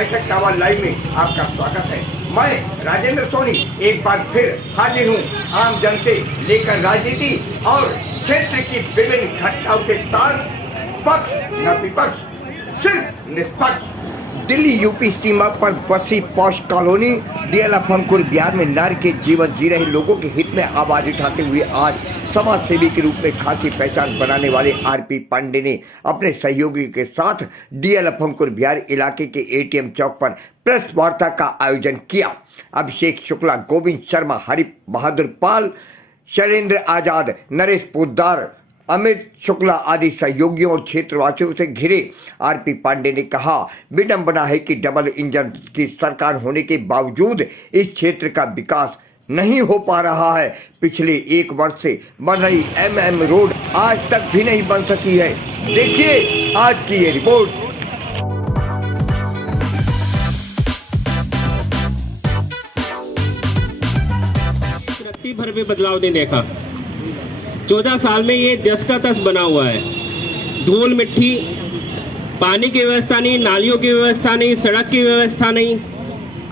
Cassette tower live में आपका स्वागत है। मैं राजेंद्र सोनी एक बार फिर हाजिर हूँ आम जन से लेकर राजनीति और क्षेत्र की विभिन्न घटनाओं के साथ, पक्ष न विपक्ष, सिर्फ निष्पक्ष। दिल्ली यूपी सीमा पर बसी पॉश कॉलोनी डीएलएफ अंकुर बिहार में नारी के जीवन जी रहे लोगों के हित में आवाज उठाते हुए आज समाज सेवी के रूप में खासी पहचान बनाने वाले आरपी पांडे ने अपने सहयोगी के साथ डीएलएफ अंकुर बिहार इलाके के एटीएम चौक पर प्रेस वार्ता का आयोजन किया। अभिषेक शुक्ला, गोविंद शर्मा, हरि बहादुर पाल, शैलेंद्र आजाद, नरेश पोद्दार, अमित शुक्ला आदि सहयोगियों और क्षेत्रवासियों से घिरे आरपी पांडे ने कहा, विडंबना है कि डबल इंजन की सरकार होने के बावजूद इस क्षेत्र का विकास नहीं हो पा रहा है। पिछले 1 वर्ष से बन रही MM रोड आज तक भी नहीं बन सकी है। देखिए आज की ये रिपोर्ट। रत्ती भर में बदलाव नहीं देखा। 14 साल में ये जस का तस बना हुआ है। धूल मिट्टी, पानी की व्यवस्था नहीं, नालियों की व्यवस्था नहीं, सड़क की व्यवस्था नहीं।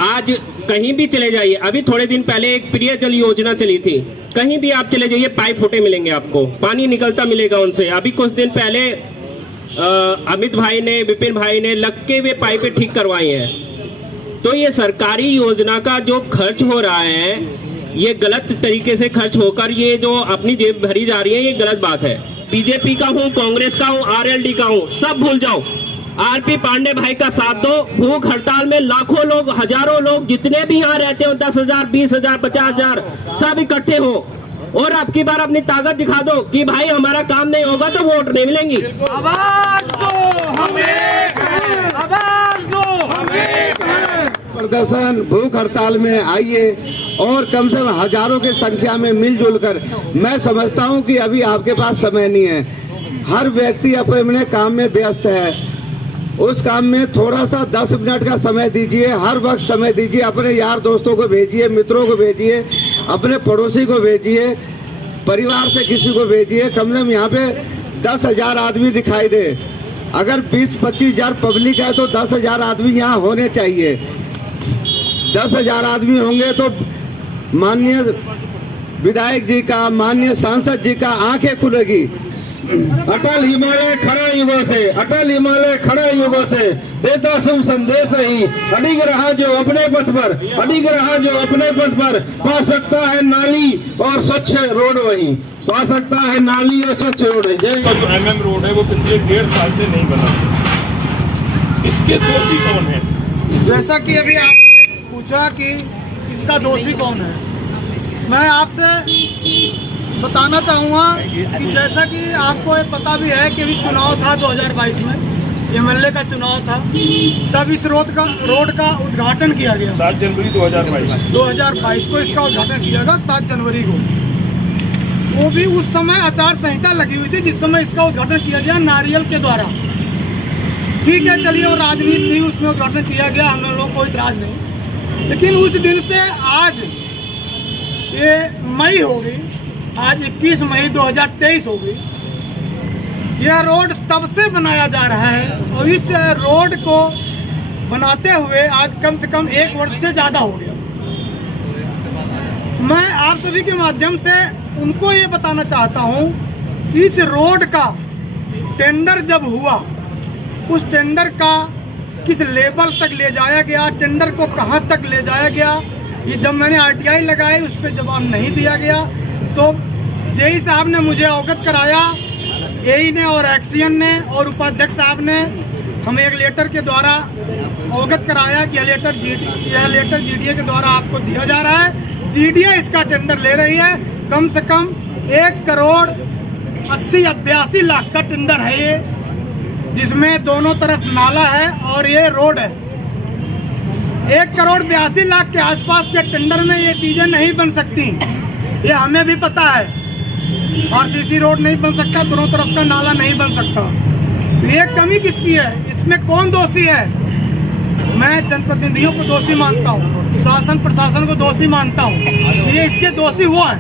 आज कहीं भी चले जाइए, अभी थोड़े दिन पहले एक प्रिय जल योजना चली थी, कहीं भी आप चले जाइए पाइप फूटे मिलेंगे आपको, पानी निकलता मिलेगा उनसे। अभी कुछ दिन पहले अमित भाई ने, विपिन भाई ने लग के वे पाइपें ठीक करवाई हैं। तो ये सरकारी योजना का जो खर्च हो रहा है, ये गलत तरीके से खर्च होकर ये जो अपनी जेब भरी जा रही है, ये गलत बात है। बीजेपी का हूँ, कांग्रेस का हूँ, RLD का हूँ, सब भूल जाओ। आरपी पांडे भाई का साथ दो। भूख हड़ताल में लाखों लोग, हजारों लोग जितने भी यहाँ रहते हो, 10,000, 20,000, 50,000 सब इकट्ठे हो और अब की बार अपनी ताकत दिखा दो कि भाई हमारा काम नहीं होगा तो वोट नहीं मिलेंगी। आवाज दो हमें, आवाज दो हमें। प्रदर्शन भूख हड़ताल में आइए और कम से कम हजारों की संख्या में मिलजुल कर। मैं समझता हूं कि अभी आपके पास समय नहीं है, हर व्यक्ति अपने काम में व्यस्त है। उस काम में थोड़ा सा 10 मिनट का समय दीजिए, हर वक्त समय दीजिए। अपने यार दोस्तों को भेजिए, मित्रों को भेजिए, अपने पड़ोसी को भेजिए, परिवार से किसी को भेजिए। कम से कम यहाँ पे 10,000 आदमी दिखाई दे। अगर 20-25 हजार पब्लिक है तो 10,000 आदमी यहाँ होने चाहिए। 10,000 आदमी होंगे तो माननीय विधायक जी का, माननीय सांसद जी का आंखें खुलेगी। अटल हिमालय खड़ा युगों से, अटल हिमालय खड़ा युगों से देता शुभ संदेश ही। अडिग रहा जो अपने पथ पर, अडिग रहा जो अपने पथ पर, पा सकता है नाली और स्वच्छ रोड वही, पा सकता है नाली और स्वच्छ रोड। जो MM रोड है वो पिछले 1.5 साल से नहीं बना। इसके दोषी कौन है? जैसा कि अभी आपने पूछा कि इसका दोषी कौन है, मैं आपसे बताना चाहूँगा कि जैसा कि आपको पता भी है कि अभी चुनाव था 2022 में, MLA का चुनाव था, तब इस रोड का उद्घाटन किया गया। 7 जनवरी 2022 को इसका उद्घाटन किया गया, 7 जनवरी को। वो भी उस समय आचार संहिता लगी हुई थी जिस समय इसका उद्घाटन किया गया नारियल के द्वारा। ठीक है, चलिए, और राजनीति थी, उसमें उद्घाटन किया गया, हम लोगों को इतराज नहीं। लेकिन उस दिन से आज ये मई हो गई, आज 21 मई 2023 हो गई। यह रोड तब से बनाया जा रहा है और इस रोड को बनाते हुए आज कम से कम 1 वर्ष से ज्यादा हो गया। मैं आप सभी के माध्यम से उनको ये बताना चाहता हूँ कि इस रोड का टेंडर जब हुआ, उस टेंडर का किस लेवल तक ले जाया गया, टेंडर को कहाँ तक ले जाया गया, ये जब मैंने RTI लगाई उस पर जवाब नहीं दिया गया। तो जेई साहब ने मुझे अवगत कराया, AE ने और एक्सियन ने और उपाध्यक्ष साहब ने हमें एक लेटर के द्वारा अवगत कराया कि यह लेटर GDA के द्वारा आपको दिया जा रहा है। GDA इसका टेंडर ले रही है। कम से कम 1,80,82 लाख का टेंडर है ये, जिसमें दोनों तरफ नाला है और ये रोड है। 1,82 लाख के आसपास के टेंडर में ये चीजें नहीं बन सकती, ये हमें भी पता है। RCC रोड नहीं बन सकता, दोनों तरफ का नाला नहीं बन सकता। तो ये कमी किसकी है, इसमें कौन दोषी है? मैं जनप्रतिनिधियों को दोषी मानता हूँ, शासन प्रशासन को दोषी मानता हूँ। ये इसके दोषी हुआ है।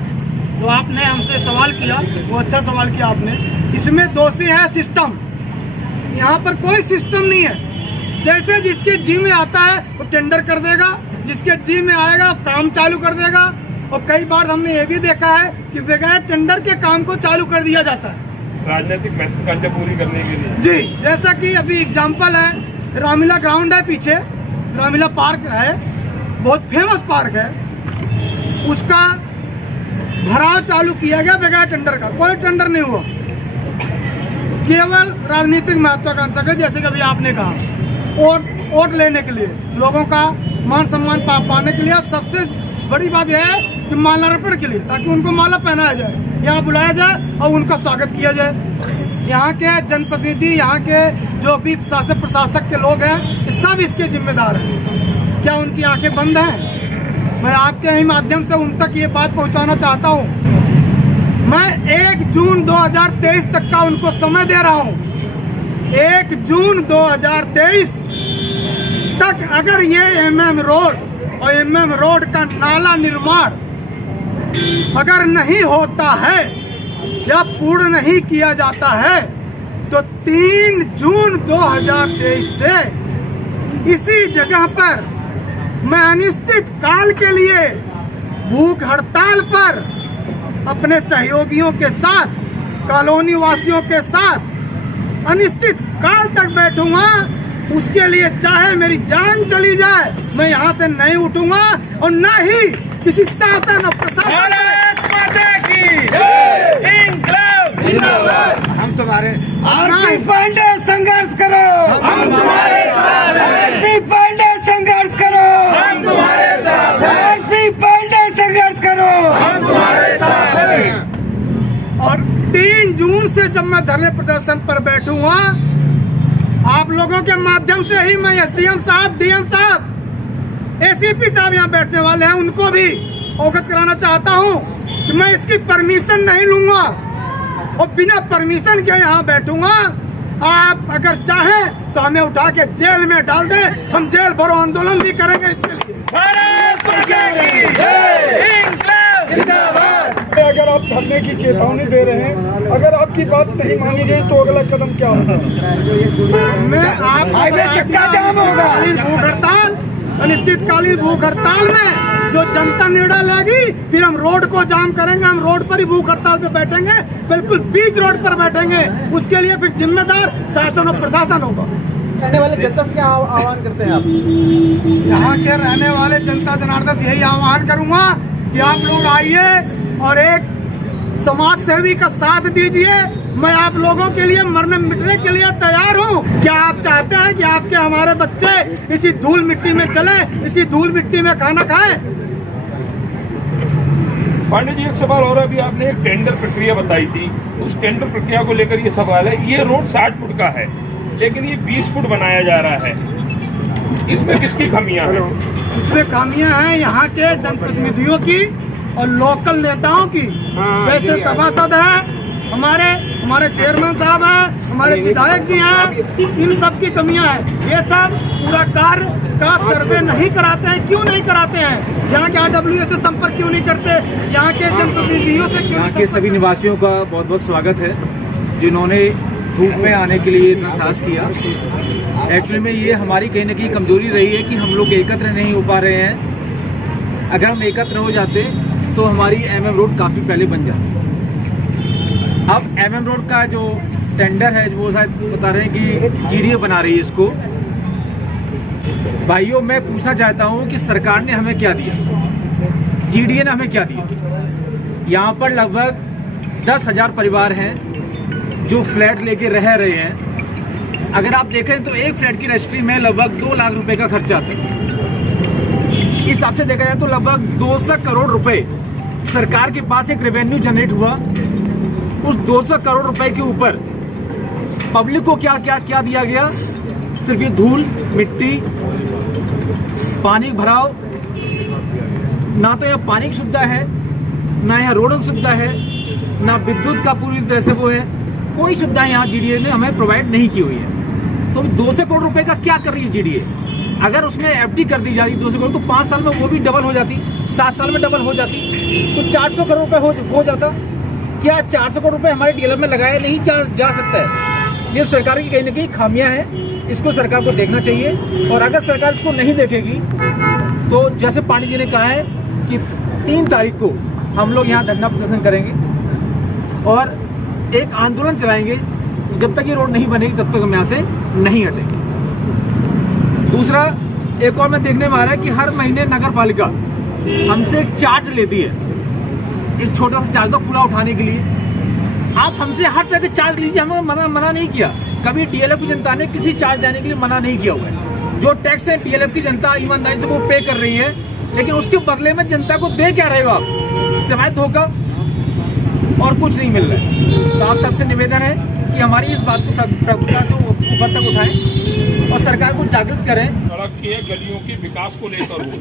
तो आपने हमसे सवाल किया, वो अच्छा सवाल किया आपने। इसमें दोषी है सिस्टम। यहाँ पर कोई सिस्टम नहीं है। जैसे जिसके जी में आता है वो टेंडर कर देगा, जिसके जी में आएगा वो काम चालू कर देगा। और कई बार हमने ये भी देखा है कि बगैर टेंडर के काम को चालू कर दिया जाता है राजनीतिक महत्वाकांक्षा पूरी करने के लिए। जी, जैसा कि अभी एग्जाम्पल है, रामलीला ग्राउंड है पीछे, रामलीला पार्क है, बहुत फेमस पार्क है, उसका भराव चालू किया गया बगैर टेंडर का, कोई टेंडर नहीं हुआ, केवल राजनीतिक महत्वाकांक्षा के, जैसे कि अभी आपने कहा वोट लेने के लिए, लोगों का मान सम्मान पाने के लिए। सबसे बड़ी बात यह है कि मालार्पण के लिए, ताकि उनको माला पहनाया जाए, यहाँ बुलाया जाए और उनका स्वागत किया जाए। यहाँ के जनप्रतिनिधि, यहाँ के जो भी शासक प्रशासक के लोग हैं, सब इसके जिम्मेदार हैं। क्या उनकी आंखें बंद हैं? मैं आपके ही माध्यम से उन तक ये बात पहुंचाना चाहता हूं। मैं 1 जून 2023 तक का उनको समय दे रहा हूं। 1 जून 2023 तक अगर ये MM रोड और MM रोड का नाला निर्माण अगर नहीं होता है या पूर्ण नहीं किया जाता है, तो 3 जून 2023 से इसी जगह पर मैं अनिश्चित काल के लिए भूख हड़ताल पर अपने सहयोगियों के साथ, कॉलोनी वासियों के साथ अनिश्चित काल तक बैठूंगा। उसके लिए चाहे मेरी जान चली जाए, मैं यहाँ से नहीं उठूंगा और न ही किसी शासन और प्रशासन। हम तुम्हारे आरपी पांडे संघर्ष करो, हम तुम्हारे साथ हैं। आरपी पांडे संघर्ष करो, हम तुम्हारे साथ हैं। आरपी पांडे संघर्ष करो, हम तुम्हारे साथ हैं। और 3 जून से जब मैं धरने प्रदर्शन पर बैठूंगा, आप लोगों के माध्यम से ही मैं SDM साहब, DM साहब, ACP साहब यहाँ बैठने वाले हैं, उनको भी अवगत कराना चाहता हूँ कि मैं इसकी परमिशन नहीं लूंगा और बिना परमिशन के यहाँ बैठूंगा। आप अगर चाहें तो हमें उठा के जेल में डाल दें, हम जेल भरो आंदोलन भी करेंगे इसके लिए। अगर आप धरने की चेतावनी दे रहे हैं, अगर आपकी बात नहीं मानी गई तो अगला कदम क्या होगा? मैं आप हाईवे चक्का जाम होगा। भूख हड़ताल, अनिश्चितकालीन भूख हड़ताल में जो जनता निर्णय लेगी, फिर हम रोड को जाम करेंगे। हम रोड पर ही भूख हड़ताल पे बैठेंगे, बिल्कुल बीच रोड पर बैठेंगे। उसके लिए फिर जिम्मेदार शासन और प्रशासन होगा। रहने वाले जनता से क्या आह्वान करते हैं आप? यहाँ के रहने वाले जनता जनार्दन से यही आह्वान करूंगा कि आप लोग आइए और एक समाज सेवी का साथ दीजिए। मैं आप लोगों के लिए मरने मिटने के लिए तैयार हूँ। क्या आप चाहते हैं कि आपके हमारे बच्चे इसी धूल मिट्टी में चले, इसी धूल मिट्टी में खाना खाएं? पांडे जी, एक सवाल और, अभी आपने एक टेंडर प्रक्रिया बताई थी, उस टेंडर प्रक्रिया को लेकर ये सवाल है। ये रोड 60 फुट का है, लेकिन ये 20 फुट बनाया जा रहा है, इसमें किसकी खामियां हैं? इसमें खामियां हैं यहाँ के जनप्रतिनिधियों की और लोकल नेताओं की। जैसे सभासद है, हमारे चेयरमैन साहब हैं, हमारे विधायक जी हैं, इन सब की कमियां हैं। ये सब पूरा कार्य का सर्वे नहीं कराते हैं। क्यों नहीं कराते हैं? यहाँ के RWA से संपर्क क्यों नहीं करते? यहाँ के जनप्रतिनिधियों से क्यों? यहाँ के सभी निवासियों का बहुत बहुत स्वागत है, जिन्होंने धूप में आने के लिए इतना साहस किया। एक्चुअली में ये हमारी कहीं ना कहीं कमजोरी रही है कि हम लोग एकत्र नहीं हो पा रहे हैं। अगर हम एकत्र हो जाते तो हमारी MM रोड काफ़ी पहले बन जाती। अब MM रोड का जो टेंडर है, वो शायद बता रहे हैं कि GDA बना रही है इसको। भाइयों, मैं पूछना चाहता हूँ कि सरकार ने हमें क्या दिया, GDA ने हमें क्या दिया? यहाँ पर लगभग 10,000 परिवार हैं जो फ्लैट लेके रह रहे हैं। अगर आप देखें तो एक फ्लैट की रजिस्ट्री में लगभग 2 लाख रुपए का खर्चा आता है। इस हिसाब से देखा जाए तो लगभग 200 करोड़ रुपए सरकार के पास एक रेवेन्यू जनरेट हुआ। उस 200 करोड़ रुपए के ऊपर पब्लिक को क्या क्या क्या दिया गया? सिर्फ ये धूल मिट्टी, पानी भराव। ना तो यहाँ पानी की सुविधा है, ना यहाँ रोड की सुविधा है, ना विद्युत का पूरी तरह से वो है। कोई सुविधा यहाँ GDA ने हमें प्रोवाइड नहीं की हुई है। तो 200 करोड़ रुपए का क्या कर रही है GDA? अगर उसमें FD कर दी जाती 200 करोड़, तो 5 साल में वो भी डबल हो जाती, 7 साल में डबल हो जाती, तो 400 करोड़ रुपए हो जाता। क्या 400 करोड़ रुपए हमारे DLF में लगाया नहीं जा सकता है? ये सरकार की कहीं ना कहीं खामियां हैं। इसको सरकार को देखना चाहिए। और अगर सरकार इसको नहीं देखेगी तो जैसे पांडे जी ने कहा है कि 3 तारीख को हम लोग यहाँ धरना प्रदर्शन करेंगे और एक आंदोलन चलाएंगे। जब तक ये रोड नहीं बनेगी तब तक हम यहाँ से नहीं हटेंगे। दूसरा, एक और मैं देखने में आ रहा है कि हर महीने नगर पालिका हमसे एक चार्ज लेती है, इस छोटा सा चार्ज को पूरा उठाने के लिए। आप हमसे हर तरह के चार्ज लीजिए, हमें मना नहीं किया। कभी डीएलएफ की जनता ने किसी चार्ज देने के लिए मना नहीं किया हुआ है। जो टैक्स है डीएलएफ की जनता ईमानदारी से वो पे कर रही है, लेकिन उसके बदले में जनता को दे क्या रहे हो आप? सिवाय धोखा और कुछ नहीं मिल रहा है। तो आप सबसे निवेदन है कि हमारी इस बात को प्रमुखता से ऊपर तक उठाएं और सरकार को जागृत करें। सड़क के गलियों के विकास को लेकर हो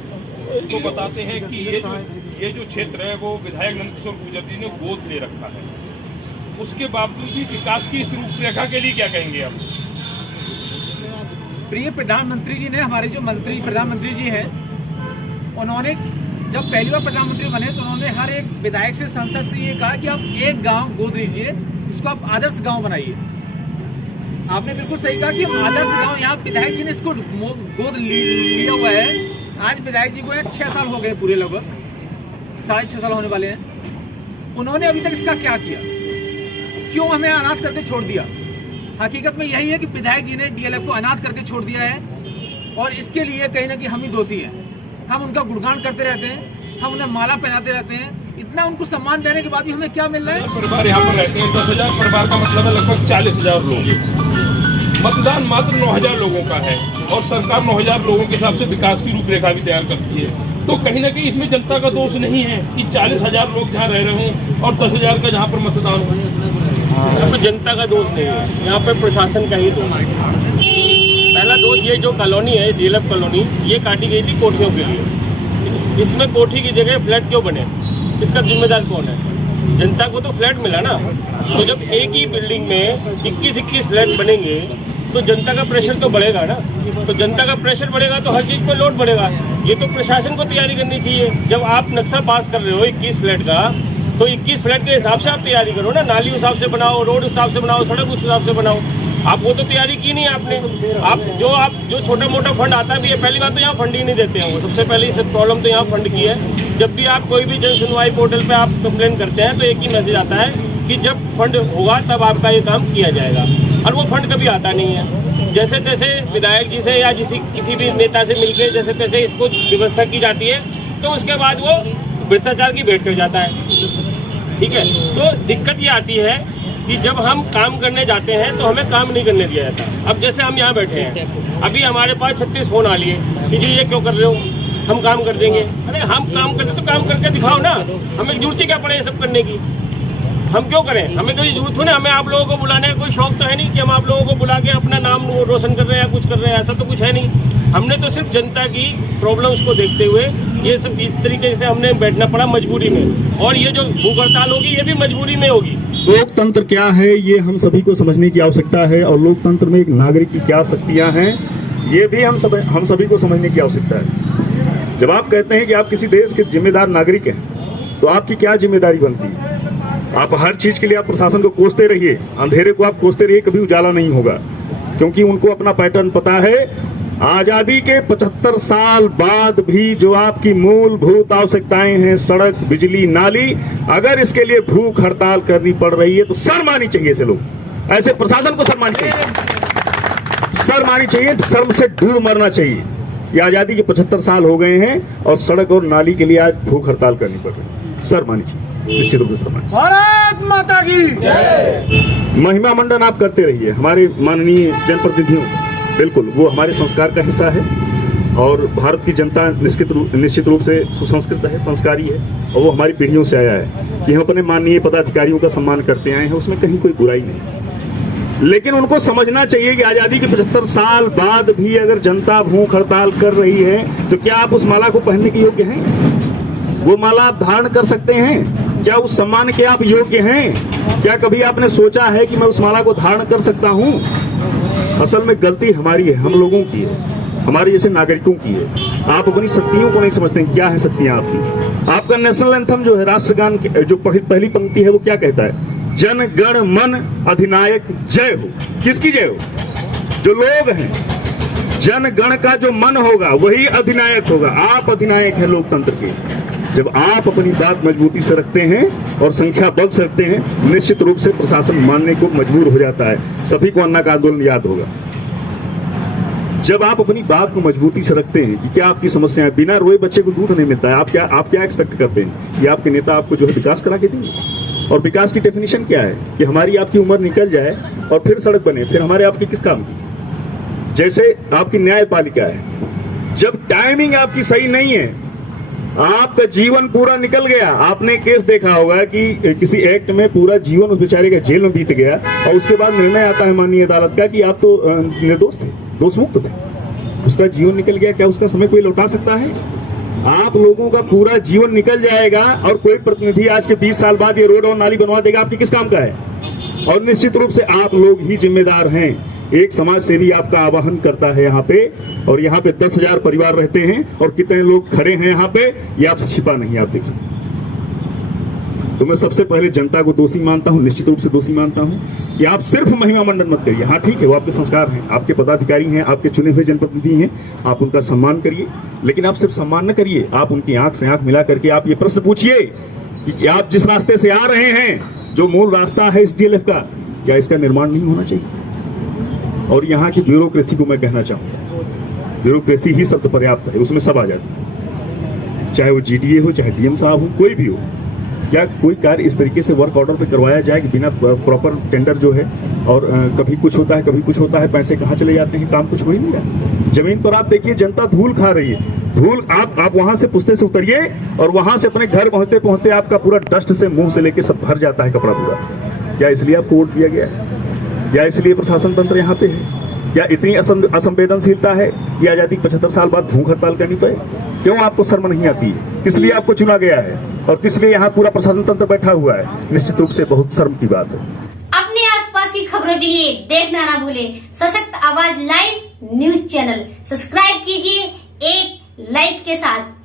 तो बताते हैं कि ये जो क्षेत्र है वो विधायक नंदकिशोर गुर्जर जी ने गोद ले रखा है। उसके बावजूद भी विकास की इस रूपरेखा के लिए क्या कहेंगे आप? प्रिय प्रधानमंत्री जी ने, हमारे जो मंत्री प्रधानमंत्री जी हैं, उन्होंने जब पहली बार प्रधानमंत्री बने तो उन्होंने हर एक विधायक से, सांसद से ये कहा कि आप एक गांव गोद लीजिए, इसको आप आदर्श गांव बनाइए। आपने बिल्कुल सही कहा कि हम आदर्श गांव, यहाँ विधायक जी ने इसको गोद लिया हुआ है। आज विधायक जी को 6 साल हो गए पूरे, लगभग 6.5 साल होने वाले हैं। उन्होंने अभी तक इसका क्या किया? क्यों हमें अनाथ करके छोड़ दिया? हकीकत में यही है कि विधायक जी ने डीएलएफ को अनाथ करके छोड़ दिया है और इसके लिए कहीं ना कहीं हम ही दोषी हैं। हम उनका गुणगान करते रहते हैं, हम उन्हें माला पहनाते रहते हैं, इतना उनको सम्मान देने के बाद भी हमें क्या मिल रहा है? परिवार यहाँ पर रहते हैं, 10,000 परिवार का मतलब है लगभग 40,000 लोग। मतदान मात्र 9,000 लोगों का है और सरकार 9,000 लोगों के हिसाब से विकास की रूपरेखा भी तैयार करती है। तो कहीं ना कहीं इसमें जनता का दोष नहीं है कि 40,000 लोग जहाँ रह रहे हों और 10,000 का जहाँ पर मतदान हो। यहाँ पर जनता का दोष नहीं है, यहाँ पर प्रशासन का ही दोष है। पहला दोष ये जो कॉलोनी है डीएलएफ कॉलोनी, ये काटी गई थी कोठियों के लिए। इसमें कोठी की जगह फ्लैट क्यों बने? इसका जिम्मेदार कौन है? जनता को तो फ्लैट मिला ना। तो जब एक ही बिल्डिंग में 21 फ्लैट बनेंगे तो जनता का प्रेशर तो बढ़ेगा ना। तो जनता का प्रेशर बढ़ेगा तो हर चीज़ पर लोड बढ़ेगा। ये तो प्रशासन को तैयारी करनी चाहिए। जब आप नक्शा पास कर रहे हो 21 फ्लैट का, तो 21 फ्लैट के हिसाब से आप तैयारी करो ना। नाली उस हिसाब से बनाओ, रोड उस हिसाब से बनाओ, सड़क उस हिसाब से बनाओ। आप वो तो तैयारी की नहीं आपने। आप जो छोटा मोटा फंड आता भी है, पहली बात तो यहाँ फंड ही नहीं देते हैं वो। सबसे पहली प्रॉब्लम तो यहाँ फंड की है। जब भी आप कोई भी जन सुनवाई पोर्टल पे आप कंप्लेन करते हैं तो एक ही मैसेज आता है कि जब फंड होगा तब आपका ये काम किया जाएगा, और वो फंड कभी आता नहीं है। जैसे तैसे विधायक जी से या किसी भी नेता से मिलकर जैसे तैसे इसको व्यवस्था की जाती है, तो उसके बाद वो भ्रष्टाचार की भेंट कर जाता है। ठीक है, तो दिक्कत ये आती है कि जब हम काम करने जाते हैं तो हमें काम नहीं करने दिया जाता। अब जैसे हम यहाँ बैठे हैं, अभी हमारे पास 36 फोन आ लिए कि जी ये क्यों कर रहे हो, हम काम कर देंगे। अरे हम काम करते तो काम करके दिखाओ ना, हमें जरूरत ही क्या पड़े ये सब करने की? हम क्यों करें? हमें कोई जरूरत हो ना, हमें आप लोगों को बुलाने का कोई शौक तो है नहीं कि हम आप लोगों को बुला के अपना नाम रोशन कर रहे हैं या कुछ कर रहे हैं, ऐसा तो कुछ है नहीं। हमने तो सिर्फ जनता की प्रॉब्लम्स को देखते हुए ये सब इस तरीके से हमने बैठना पड़ा मजबूरी में, और ये जो भूख हड़ताल होगी ये भी मजबूरी में होगी। लोकतंत्र क्या है ये हम सभी को समझने की आवश्यकता है, और लोकतंत्र में एक नागरिक की क्या शक्तियां हैं ये भी हम सभी को समझने की आवश्यकता है। जब आप कहते हैं कि आप किसी देश के जिम्मेदार नागरिक हैं, तो आपकी क्या जिम्मेदारी बनती है? आप हर चीज के लिए आप प्रशासन को कोसते रहिए, अंधेरे को आप कोसते रहिए, कभी उजाला नहीं होगा, क्योंकि उनको अपना पैटर्न पता है। आजादी के 75 साल बाद भी जो आपकी मूलभूत आवश्यकताएं हैं, सड़क, बिजली, नाली, अगर इसके लिए भूख हड़ताल करनी पड़ रही है तो शर्म आनी चाहिए। ऐसे लोग, ऐसे प्रशासन को शर्म आनी चाहिए, शर्म आनी चाहिए, शर्म से डूब मरना चाहिए। ये आजादी के 75 साल हो गए हैं और सड़क और नाली के लिए आज भूख हड़ताल करनी पड़ रही है। शर्म आनी चाहिए, निश्चित रूप से शर्म आनी चाहिए। भारत माता की जय। महिमा मंडन आप करते रहिए, हमारे माननीय जनप्रतिनिधियों, बिल्कुल वो हमारे संस्कार का हिस्सा है, और भारत की जनता निश्चित रूप से सुसंस्कृत है, संस्कारी है, और वो हमारी पीढ़ियों से आया है कि हम अपने माननीय पदाधिकारियों का सम्मान करते आए हैं, उसमें कहीं कोई बुराई नहीं। लेकिन उनको समझना चाहिए कि आजादी के 75 साल बाद भी अगर जनता भूख हड़ताल कर रही है तो क्या आप उस माला को पहनने के योग्य हैं? वो माला आप धारण कर सकते हैं? क्या उस सम्मान के आप योग्य हैं? क्या कभी आपने सोचा है कि मैं उस माला को धारण कर सकता हूं? असल में गलती हमारी है, हम लोगों की है, हमारे जैसे नागरिकों की है। आप अपनी शक्तियों को नहीं समझते हैं। क्या है शक्तियां आपकी? आपका नेशनल एंथम जो है, राष्ट्रगान जो पहली पंक्ति है, वो क्या कहता है? जन गण मन अधिनायक जय हो। किसकी जय हो? जो लोग हैं, जनगण का जो मन होगा वही अधिनायक होगा। आप अधिनायक हैं लोकतंत्र के। जब आप अपनी बात मजबूती से रखते हैं और संख्या बल से रखते हैं, निश्चित रूप से प्रशासन मानने को मजबूर हो जाता है। सभी को अन्ना का आंदोलन याद होगा। जब आप अपनी बात को मजबूती से रखते हैं कि क्या आपकी समस्या है, बिना रोए बच्चे को दूध नहीं मिलता है, आप क्या एक्सपेक्ट करते हैं कि आपके नेता आपको जो है विकास करा के देंगे? और विकास की डेफिनेशन क्या है कि हमारी आपकी उम्र निकल जाए और फिर सड़क बने, फिर हमारे आपके किस काम की? जैसे आपकी न्यायपालिका है, जब टाइमिंग आपकी सही नहीं है, आपका जीवन पूरा निकल गया। आपने केस देखा होगा कि किसी एक्ट में पूरा जीवन उस बेचारे का जेल में बीत गया और उसके बाद निर्णय आता है माननीय अदालत का कि आप तो निर्दोष थे, दोष मुक्त थे, उसका जीवन निकल गया। क्या उसका समय कोई लौटा सकता है? आप लोगों का पूरा जीवन निकल जाएगा और कोई प्रतिनिधि आज के 20 साल बाद ये रोड और नाली बनवा देगा, आपके किस काम का है? और निश्चित रूप से आप लोग ही जिम्मेदार हैं। एक समाज सेवी आपका आवाहन करता है यहाँ पे, और यहाँ पे 10,000 परिवार रहते हैं और कितने लोग खड़े हैं यहाँ पे, ये आपसे छिपा नहीं, आप देख सकते। तो मैं सबसे पहले जनता को दोषी मानता हूँ, निश्चित रूप से दोषी मानता हूँ कि आप सिर्फ महिमा मंडन मत करिए। हाँ ठीक है, वो आपके संस्कार हैं, आपके पदाधिकारी हैं, आपके चुने हुए जनप्रतिनिधि हैं, आप उनका सम्मान करिए। लेकिन आप सिर्फ सम्मान न करिए, आप उनकी आंख से आंख मिला करके आप ये प्रश्न पूछिए कि आप जिस रास्ते से आ रहे हैं, जो मूल रास्ता है इस डीएलएफ का, क्या इसका निर्माण नहीं होना चाहिए? और यहाँ की ब्यूरोक्रेसी को मैं कहना चाहूँगा, ब्यूरोक्रेसी ही शब्द पर्याप्त है, उसमें सब आ जाता है। चाहे वो जीडीए हो, चाहे डीएम साहब हो, कोई भी हो। क्या कोई कार्य इस तरीके से वर्क ऑर्डर पे करवाया जाए कि बिना प्रॉपर टेंडर जो है, और कभी कुछ होता है कभी कुछ होता है, पैसे कहाँ चले जाते हैं, काम कुछ हो ही नहीं रहा। जमीन पर आप देखिए जनता धूल खा रही है, धूल। आप वहां से पुश्ते से उतरिए और वहां से अपने घर पहुंचते पहुंचते आपका पूरा डस्ट से मुंह से लेके सब भर जाता है कपड़ा पूरा। क्या इसलिए आपको वोट दिया गया है? क्या इसलिए प्रशासन तंत्र यहाँ पे है? क्या इतनी असंवेदनशीलता है कि आजादी 75 साल बाद भूख हड़ताल करनी पड़े? क्यों आपको शर्म नहीं आती है? किस लिए आपको चुना गया है और किस लिए यहाँ पूरा प्रशासन तंत्र बैठा हुआ है? निश्चित रूप से बहुत शर्म की बात है। अपने आसपास की खबरों के लिए देखना ना भूले सशक्त आवाज लाइव न्यूज चैनल। सब्सक्राइब कीजिए एक लाइक के साथ।